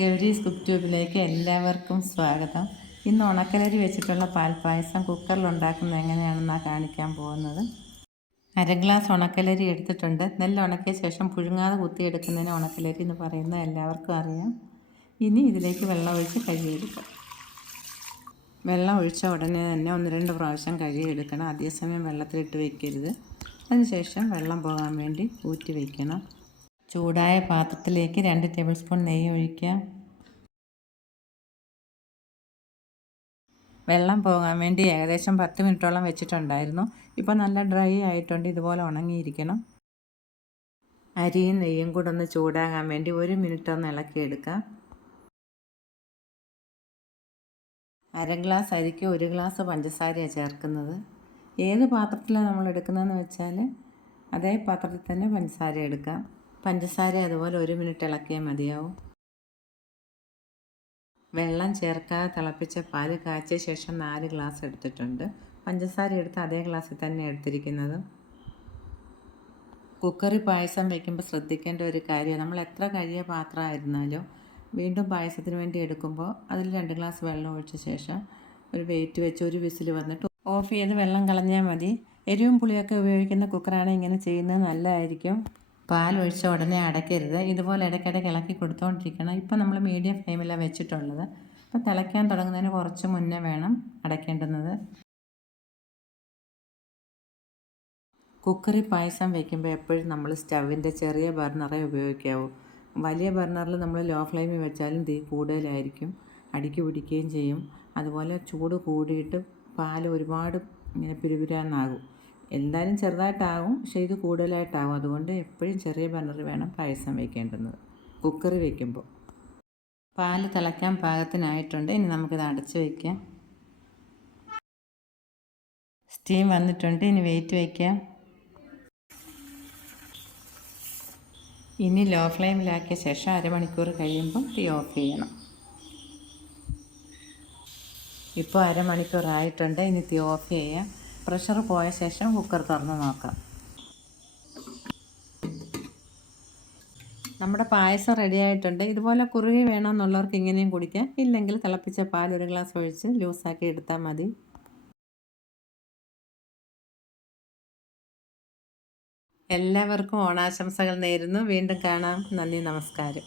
Gowri's cook ട്യൂബിലേക്ക് എല്ലാവർക്കും സ്വാഗതം. ഇന്ന് ഉണക്കലരി വെച്ചിട്ടുള്ള പാൽപ്പായസം കുക്കറിൽ ഉണ്ടാക്കുന്നത് എങ്ങനെയാണെന്നാണ് കാണിക്കാൻ പോകുന്നത്. അര ഗ്ലാസ് ഉണക്കലരി എടുത്തിട്ടുണ്ട്. നെല്ല് ഉണക്കിയ ശേഷം പുഴുങ്ങാതെ കുത്തിയെടുക്കുന്നതിന് ഉണക്കലരി എന്ന് പറയുന്നത് എല്ലാവർക്കും അറിയാം. ഇനി ഇതിലേക്ക് വെള്ളം ഒഴിച്ച് കഴുകിയെടുക്കാം. വെള്ളം ഒഴിച്ച ഉടനെ തന്നെ 1-2 പ്രാവശ്യം കഴുകിയെടുക്കണം. അതേസമയം വെള്ളത്തിലിട്ട് വയ്ക്കരുത്. അതിനുശേഷം വെള്ളം പോകാൻ വേണ്ടി ഊറ്റി വയ്ക്കണം. ചൂടായ പാത്രത്തിലേക്ക് 2 ടേബിൾ സ്പൂൺ നെയ്യ് ഒഴിക്കാം. വെള്ളം പോകാൻ വേണ്ടി ഏകദേശം 10 മിനിറ്റോളം വെച്ചിട്ടുണ്ടായിരുന്നു. ഇപ്പോൾ നല്ല ഡ്രൈ ആയിട്ടുണ്ട്. ഇതുപോലെ ഉണങ്ങിയിരിക്കണം. അരിയും നെയ്യും കൂടെ ഒന്ന് ചൂടാകാൻ വേണ്ടി 1 മിനിറ്റ് ഒന്ന് ഇളക്കിയെടുക്കാം. അര ഗ്ലാസ് അരിക്ക് 1 ഗ്ലാസ് പഞ്ചസാരയാണ് ചേർക്കുന്നത്. ഏത് പാത്രത്തിലാണ് നമ്മൾ എടുക്കുന്നതെന്ന് വെച്ചാൽ അതേ പാത്രത്തിൽ തന്നെ പഞ്ചസാര എടുക്കാം. പഞ്ചസാര അതുപോലെ 1 മിനിറ്റ് ഇളക്കിയാൽ മതിയാവും. വെള്ളം ചേർക്കാതെ തിളപ്പിച്ച പാല് കാച്ചിയ ശേഷം 4 ഗ്ലാസ് എടുത്തിട്ടുണ്ട്. പഞ്ചസാര എടുത്ത് അതേ ഗ്ലാസ്സിൽ തന്നെ എടുത്തിരിക്കുന്നത്. കുക്കറിൽ പായസം വയ്ക്കുമ്പോൾ ശ്രദ്ധിക്കേണ്ട ഒരു കാര്യം, നമ്മൾ എത്ര കഴിയ പാത്രമായിരുന്നാലും വീണ്ടും പായസത്തിന് വേണ്ടി എടുക്കുമ്പോൾ അതിൽ 2 ഗ്ലാസ് വെള്ളം ഒഴിച്ച ശേഷം ഒരു വെയിറ്റ് വെച്ച് ഒരു വിസിൽ വന്നിട്ട് ഓഫ് ചെയ്ത് വെള്ളം കളഞ്ഞാൽ മതി. എരിവും പുളിയൊക്കെ ഉപയോഗിക്കുന്ന കുക്കറാണെങ്കിൽ ഇങ്ങനെ ചെയ്യുന്നത് നല്ലതായിരിക്കും. പാലൊഴിച്ച ഉടനെ അടയ്ക്കരുത്. ഇതുപോലെ ഇടയ്ക്കിടയ്ക്ക് ഇളക്കി കൊടുത്തുകൊണ്ടിരിക്കണം. ഇപ്പം നമ്മൾ മീഡിയം ഫ്ലെയിമിലാണ് വെച്ചിട്ടുള്ളത്. അപ്പോൾ തിളയ്ക്കാൻ തുടങ്ങുന്നതിന് കുറച്ച് മുന്നേ വേണം അടയ്ക്കേണ്ടുന്നത്. കുക്കറിൽ പായസം വയ്ക്കുമ്പോൾ എപ്പോഴും നമ്മൾ സ്റ്റവിൻ്റെ ചെറിയ ബർണറേ ഉപയോഗിക്കാവൂ. വലിയ ബർണറിൽ നമ്മൾ ലോ ഫ്ലെയിമിൽ വെച്ചാലും തീ കൂടുതലായിരിക്കും, അടിക്ക് പിടിക്കുകയും ചെയ്യും. അതുപോലെ ചൂട് കൂടിയിട്ട് പാൽ ഒരുപാട് ഇങ്ങനെ പിരിപിരാന്നാകും. എന്തായാലും ചെറുതായിട്ടാകും, പക്ഷേ ഇത് കൂടുതലായിട്ടാകും. അതുകൊണ്ട് എപ്പോഴും ചെറിയ ബർണറിൽ വേണം പായസം വയ്ക്കേണ്ടുന്നത് കുക്കറിൽ വയ്ക്കുമ്പോൾ. പാൽ തിളയ്ക്കാൻ പാകത്തിനായിട്ടുണ്ട്. ഇനി നമുക്കിത് അടച്ച് വയ്ക്കാം. സ്റ്റീം വന്നിട്ടുണ്ട്. ഇനി വെയിറ്റ് വയ്ക്കാം. ഇനി ലോ ഫ്ലെയിമിലാക്കിയ ശേഷം അരമണിക്കൂർ കഴിയുമ്പോൾ തീ ഓഫ് ചെയ്യണം. ഇപ്പോൾ അരമണിക്കൂർ ആയിട്ടുണ്ട്. ഇനി തീ ഓഫ് ചെയ്യാം. പ്രഷർ പോയ ശേഷം കുക്കർ തുറന്ന് നോക്കാം. നമ്മുടെ പായസം റെഡി ആയിട്ടുണ്ട്. ഇതുപോലെ കുറുകി വേണമെന്നുള്ളവർക്ക് ഇങ്ങനെയും കുടിക്കാം. ഇല്ലെങ്കിൽ തിളപ്പിച്ച പാൽ 1 ഗ്ലാസ് ഒഴിച്ച് ലൂസാക്കി എടുത്താൽ മതി. എല്ലാവർക്കും ഓണാശംസകൾ നേരുന്നു. വീണ്ടും കാണാം. നന്ദി, നമസ്കാരം.